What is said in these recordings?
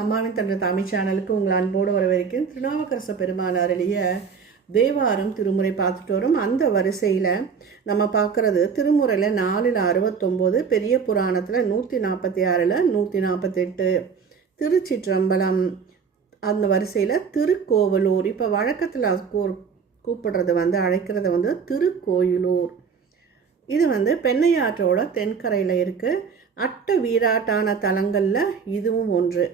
அம்மாவின் தந்தை தமிழ் சேனலுக்கு உங்கள் அன்போடு வரவேற்கிறேன். திருநாவுக்கரசு பெருமான் அருளிய தேவாரம் திருமுறை பார்த்துட்டு வரும். அந்த வரிசையில் நம்ம பார்க்குறது திருமுறையில் 4-69, பெரிய புராணத்தில் 146, 148, திருச்சிற்றம்பலம். அந்த வரிசையில் திருக்கோவலூர். இப்போ வழக்கத்தில் கூப்பிடுறது அழைக்கிறது திருக்கோயிலூர். இது பெண்ணையாற்றோட தென்கரையில் இருக்குது. அட்ட வீராட்டான தலங்களில் இதுவும் ஒன்று.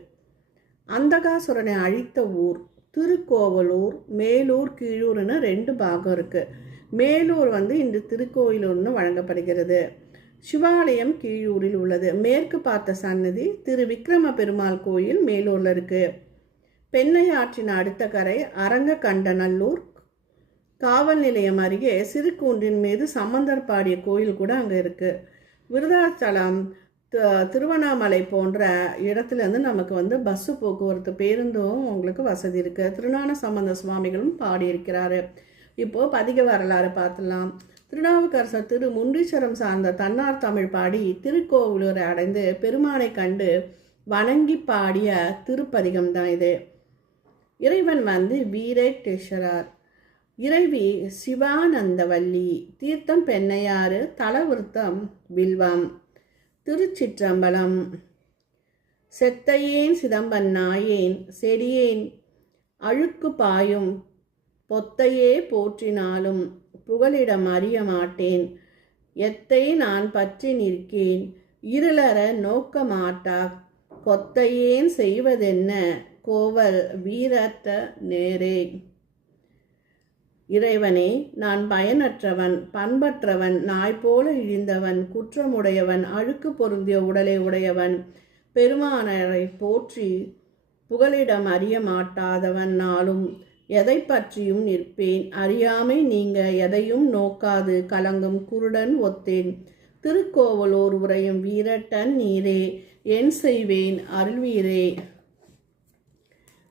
அந்தகாசுரனை அழித்த ஊர் திருக்கோவலூர். மேலூர் கீழூர்னு 2 பாகம் இருக்குது. மேலூர் இந்த திருக்கோயிலூர்னு வழங்கப்படுகிறது. சிவாலயம் கீழூரில் உள்ளது. மேற்கு பார்த்த சன்னதி திரு விக்ரம பெருமாள் கோயில் மேலூரில் இருக்குது. பெண்ணையாற்றின் அடுத்த கரை அரங்க கண்டநல்லூர். காவல் நிலையம் அருகே சிறுகூன்றின் மீது சம்பந்தர் பாடிய கோயில் கூட அங்கே இருக்குது. விருதாச்சலம், திருவண்ணாமலை போன்ற இடத்துலேருந்து நமக்கு பஸ்ஸு போக்குவரத்து, பேருந்தும் உங்களுக்கு வசதி இருக்குது. திருஞான சம்பந்த சுவாமிகளும் பாடியிருக்கிறாரு. இப்போது பதிக வரலாறு பார்த்துடலாம். திருநாவுக்கரசர் திரு முண்டீஸ்வரம் சார்ந்த தன்னார் தமிழ் பாடி திருக்கோவிலூரை அடைந்து பெருமானை கண்டு வணங்கி பாடிய திருப்பதிகம் தான் இது. இறைவன் வீரேட்டேஸ்வரர், இறைவி சிவானந்தவல்லி, தீர்த்தம் பெண்ணையாறு, தலவிருத்தம் வில்வம். திருச்சிற்றம்பலம். செத்தையேன் சிதம்பன் நாயேன், செடியேன் அழுக்கு பாயும், பொத்தையே போற்றினாலும் புகலிடம் அறிய மாட்டேன், எத்தை நான் பற்றி நிற்கேன், இருளற நோக்க மாட்டா, கொத்தையேன் செய்வதென்ன கோவல் வீரத்த நேரே. இறைவனே, நான் பயனற்றவன், பண்பற்றவன், நாய் போல இழிந்தவன், குற்றமுடையவன், அழுக்கு பொருந்திய உடலை உடையவன், பெருமானரை போற்றி புகலிடம் அறிய மாட்டாதவன், நாளும் எதை பற்றியும் நிற்பேன், அறியாமை நீங்க எதையும் நோக்காது கலங்கும் குருடன் ஒத்தேன், திருக்கோவலூர் உரையும் வீரட்டன் நீரே, என் செய்வேன் அருள்வீரே.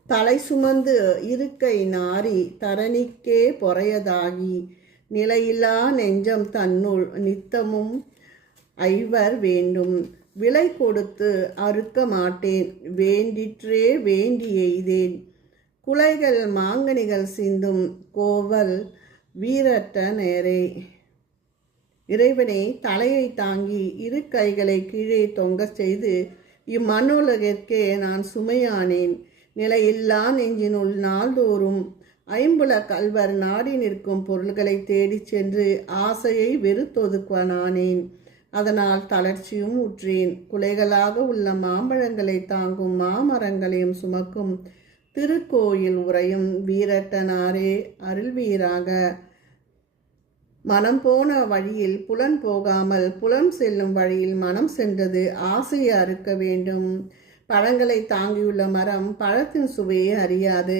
தலை சுமந்து இருக்கை நாரி தரணிக்கே பொறையதாகி, நிலையில்லா நெஞ்சம் தன்னுள் நித்தமும் ஐவர் வேண்டும், விலை கொடுத்து அறுக்க மாட்டேன், வேண்டிற்றே வேண்டி எய்தேன், குலைகள் மாங்கனிகள் சிந்தும் கோவல் வீரட்ட நேரே. இறைவனே, தலையை தாங்கி இரு கைகளை கீழே தொங்க செய்து இம்மண்ணுலகிற்கே நான் சுமையானேன், நிலையில்லா நெஞ்சினுள் நாள்தோறும் ஐம்புல கல்வர் நாடி நிற்கும் பொருள்களை தேடி சென்று ஆசையை வெறுத்தொதுக்குவனானேன், அதனால் தளர்ச்சியும் உற்றேன். குலைகளாக உள்ள மாம்பழங்களை தாங்கும் மாமரங்களையும் சுமக்கும் திருக்கோயில் உரையும் வீரட்டனாரே அருள்வீராக. மனம் போன வழியில் புலன் போகாமல் புலம் செல்லும் வழியில் மனம் சென்றது ஆசையை அறுக்க வேண்டும். பழங்களை தாங்கியுள்ள மரம் பழத்தின் சுவையை அறியாது.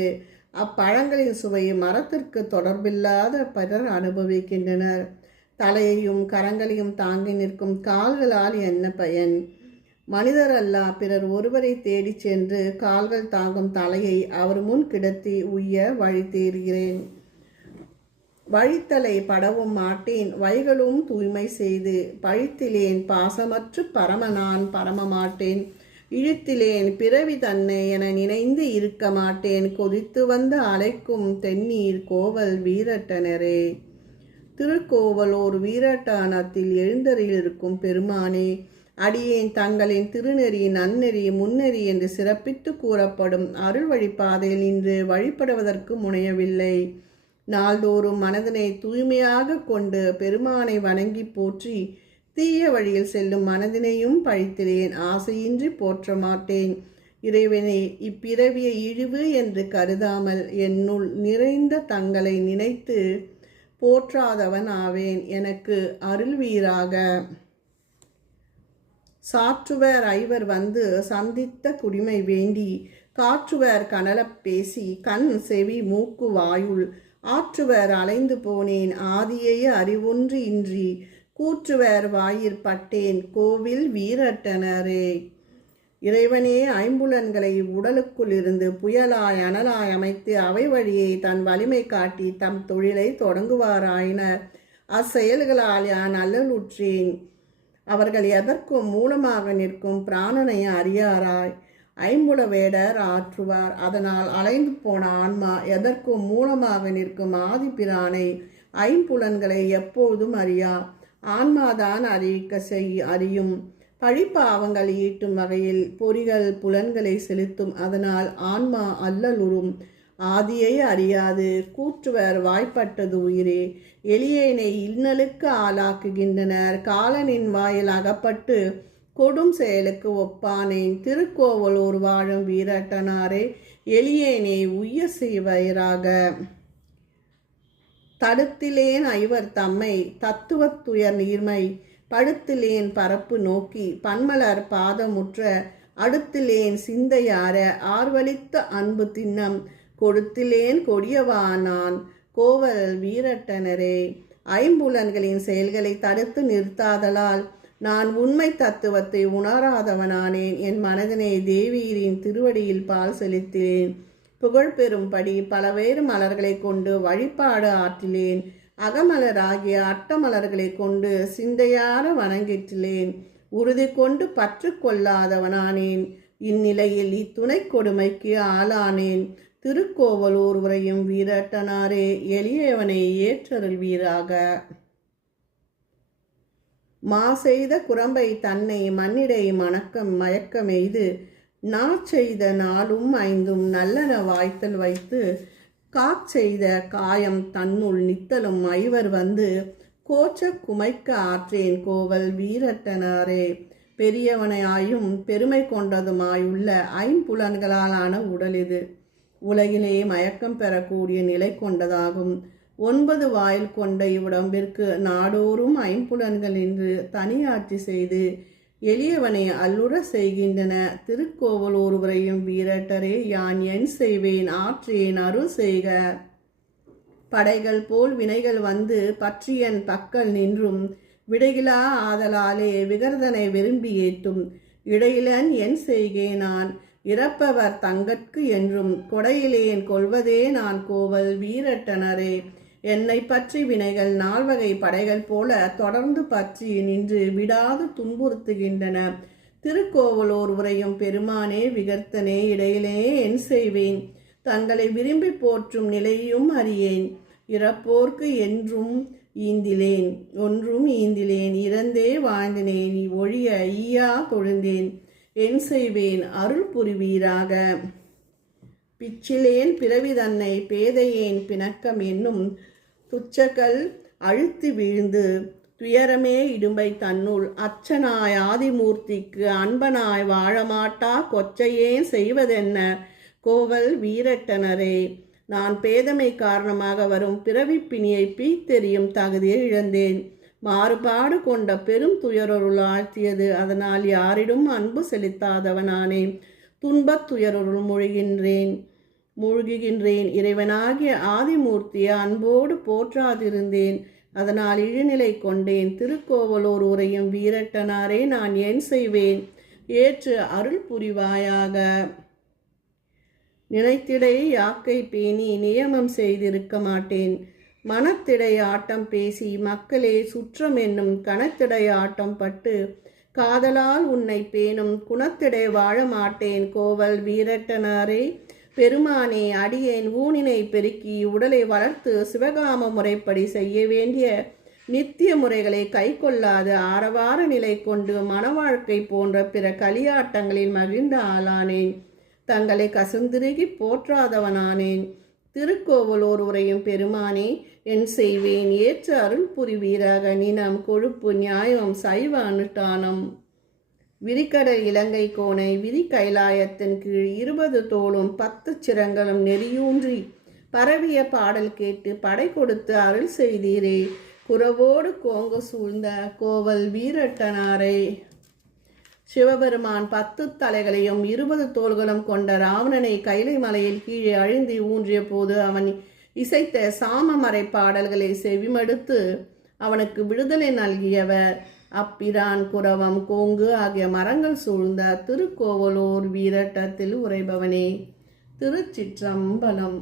அப்பழங்களின் சுவையை மரத்திற்கு தொடர்பில்லாத பிறர் அனுபவிக்கின்றனர். தலையையும் கரங்களையும் தாங்கி நிற்கும் கால்களால் என்ன பயன்? மனிதர் அல்ல பிறர் ஒருவரை தேடி சென்று கால்கள் தாங்கும் தலையை அவர் முன் கிடத்தி உய்ய வழி தேடுகிறேன். வழித்தலை படவும் மாட்டேன், வைகளும் தூய்மை செய்து பழித்திலேன், பாசமற்று பரமனான் பரம மாட்டேன், இழுத்திலேன் பிறவி தன்னை என நினைந்து இருக்க மாட்டேன், கொதித்து வந்து அலைக்கும் தென்னீர் கோவல் வீரட்டனரே. திருக்கோவலூர் வீரட்டானத்தில் எழுந்தரில் இருக்கும் பெருமானே, அடியேன் தங்களின் திருநெறி நன்னெறி முன்னெறி என்று சிறப்பித்து கூறப்படும் அருள் வழிபாதையில் இன்று வழிபடுவதற்கு முனையவில்லை. நாள்தோறும் மனதினை தூய்மையாக கொண்டு பெருமானை வணங்கி போற்றி தீய வழியில் செல்லும் மனதினையும் பழித்திலேன், ஆசையின்றி போற்ற மாட்டேன். இறைவனை, இப்பிறவியை இழிவு என்று கருதாமல் என்னுள் நிறைந்த தங்களை நினைத்து போற்றாதவன் ஆவேன், எனக்கு அருள்வீராக. சாற்றுவர் ஐவர் சந்தித்த குடிமை வேண்டி, காற்றுவர் கனலப் பேசி கண் செவி மூக்கு வாயுள், ஆற்றுவர் அலைந்து போனேன் ஆதியை அறிவொன்று இன்றி, கூற்றுவர் வாயிற்பட்டேன் கோவில் வீரட்டனரே. இறைவனே, ஐம்புலன்களை உடலுக்குள் இருந்து புயலாய் அனலாய் அமைத்து அவை வழியை தன் வலிமை காட்டி தம் தொழிலை தொடங்குவாராயினர். அச்செயல்களால் யான் அல்லலுற்றேன். அவர்கள் எதற்கும் மூலமாக நிற்கும் பிராணனை அறியாராய். ஐம்புல வேடர் ஆற்றுவார். அதனால் அலைந்து போன ஆன்மா எதற்கும் மூலமாக நிற்கும் ஆதிப்பிரானை ஐம்புலன்களை எப்போதும் அறியா. ஆன்மாதான் அறியும். பழிப்பாவங்கள் ஈட்டும் வகையில் பொறிகள் புலன்களை செலுத்தும். அதனால் ஆன்மா அல்லலுறும். ஆதியை அறியாது கூற்றுவர் வாய்ப்பட்டது உயிரே. எளியேனை இன்னலுக்கு ஆளாக்குகின்றனர். காலனின் வாயில் அகப்பட்டு கொடும் செயலுக்கு ஒப்பானேன். திருக்கோவலூர் வாழும் வீரட்டனாரே, எளியேனை உய்ய செய்வராக. தடுத்திலேன் ஐவர் தம்மை தத்துவத்துயர் நீர்மை. படுத்திலேன் பரப்பு நோக்கி பன்மலர் பாதமுற்ற. அடுத்திலேன் சிந்தையார ஆர்வலித்த அன்பு திண்ணம். கொடுத்திலேன் கொடியவானான் கோவல் வீரட்டனரே. ஐம்புலன்களின் செயல்களை தடுத்து நிறுத்தாதலால் நான் உண்மை தத்துவத்தை உணராதவனானேன். என் மனதினை தேவியரின் திருவடியில் பால் செலுத்தினேன். புகழ் பெறும்படி பலவேறு மலர்களை கொண்டு வழிபாடு ஆற்றிலேன். அகமலராகிய அட்டமலர்களை கொண்டு சிந்தையார வணங்கிற்றிலேன். உறுதி கொண்டு பற்று கொள்ளாதவனானேன். இந்நிலையில் இத்துணை கொடுமைக்கு ஆளானேன். திருக்கோவலூர் உரையும் வீரட்டனாரே, எளியவனை ஏற்றருள்வீராக. செய்த குரம்பை தன்னை மண்ணிடை மயக்கமெய்து செய்த நாளும் ஐந்தும் நல்லன வாய்த்தல் வைத்து செய்த காயம் தன்னுள் நித்தலும் ஐவர் வந்து கோச்ச குமைக்க ஆற்றேன் கோவல் வீரட்டனாரே. பெரியவனையாயும் பெருமை கொண்டதுமாயுள்ள ஐம்புலன்களாலான உடல் இது உலகிலே மயக்கம் பெறக்கூடிய நிலை கொண்டதாகும். 9 வாயில் கொண்ட இவ்வுடம்பிற்கு நாடோறும் ஐம்புலன்கள் என்று தனியாட்சி செய்து எளியவனை அல்லுற செய்கின்றன. திருக்கோவலூர் உரையும் வீரட்டரே, யான் என் செய்வேன் ஆற்றேன் அருள் செய்க. படைகள் போல் வினைகள் வந்து பற்றியன் பக்கல் நின்றும் விடையிலா ஆதலாலே விகர்தனை விரும்பி ஏற்றும். இடையிலன் என் செய்கேன் நான் இறப்பவர் தங்கட்கு என்றும் கொடையிலேன் கொள்வதே நான் கோவல் வீரட்டனரே. என்னை பற்றி வினைகள் 4 வகை படைகள் போல தொடர்ந்து பற்றி நின்று விடாது துன்புறுத்துகின்றன. திருக்கோவலூர் உரையும் பெருமானே விகர்த்தனே, இடையிலே என் செய்வேன். தங்களை விரும்பி போற்றும் நிலையும் அறியேன். இறப்போர்க்கு என்றும் ஈந்திலேன் ஒன்றும் ஈந்திலேன். இறந்தே வாழ்ந்தினேன் ஒழிய ஈயா தொழுந்தேன். என் செய்வேன் அருள் புரிவீராக. பிச்சிலேன் பிறவி தன்னை பேதையேன் பிணக்கம் என்னும் துச்சக்கல் அழுத்தி வீழ்ந்து துயரமே இடும்பை தன்னுள் அச்சனாய் ஆதிமூர்த்திக்கு அன்பனாய் வாழமாட்டா கொச்சையேன் செய்வதென்ன கோவல் வீரட்டனரே. நான் பேதமை காரணமாக வரும் பிறவிப்பிணியை பீத்தெறியும் தகுதியை இழந்தேன். மாறுபாடு கொண்ட பெரும் துயரொருள் ஆழ்த்தியது. அதனால் யாரிடம் அன்பு செலுத்தாதவனானேன். துன்பத் துயரொருள் மூழ்குகின்றேன். இறைவனாகிய ஆதிமூர்த்தியை அன்போடு போற்றாதிருந்தேன். அதனால் இழிநிலை கொண்டேன். திருக்கோவலூர் உரையும் வீரட்டனாரே, நான் என் செய்வேன் ஏற்று அருள் புரிவாயாக. நினைத்திடை யாக்கை பேணி நியமம் செய்திருக்க மாட்டேன். மனத்திடை ஆட்டம் பேசி மக்களே சுற்றம் என்னும் கணத்திடை ஆட்டம் பட்டு காதலால் உன்னை பேணும் குணத்திடை வாழ மாட்டேன் கோவல் வீரட்டனாரே. பெருமானே, அடியேன் ஊனினை பெருக்கி உடலை வளர்த்து சிவகாம முறைப்படி செய்ய வேண்டிய நித்திய முறைகளை கை கொள்ளாது ஆரவார நிலை கொண்டு மனவாழ்க்கை போன்ற பிற களியாட்டங்களில் மகிழ்ந்த ஆளானேன். தங்களை கசுந்திருகி போற்றாதவனானேன். திருக்கோவலூர் உரையும் பெருமானே, என் செய்வேன் ஏற்ற அருள் புரிவீராக. நினம் கொழுப்பு நியாயம் சைவ அனுஷ்டானம். விரிகடல் இலங்கை கோணை விரி கைலாயத்தின் கீழ் 20 தோளும் 10 சிரங்களும் நெறியூன்றி பரவிய பாடல் கேட்டு படை கொடுத்து அருள் செய்தீரே. குறவோடு கோங்கு சூழ்ந்த கோவல் வீரட்டனாரே. சிவபெருமான் 10 தலைகளையும் 20 தோள்களும் கொண்ட ராவணனை கைலை மலையில் கீழே அழிந்து ஊன்றிய போது அவன் இசைத்த சாமமறை பாடல்களை செவிமடுத்து அவனுக்கு விடுதலை நல்கியவர் அப்பிரான். குரவம் கோங்கு ஆகிய மரங்கள் சூழ்ந்த திருக்கோவலூர் வீரட்டத்தில் உரைபவனே. திருச்சிற்றம்பலம்.